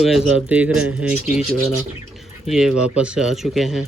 तो गाइस आप देख रहे हैं कि जो है ना ये वापस से आ चुके हैं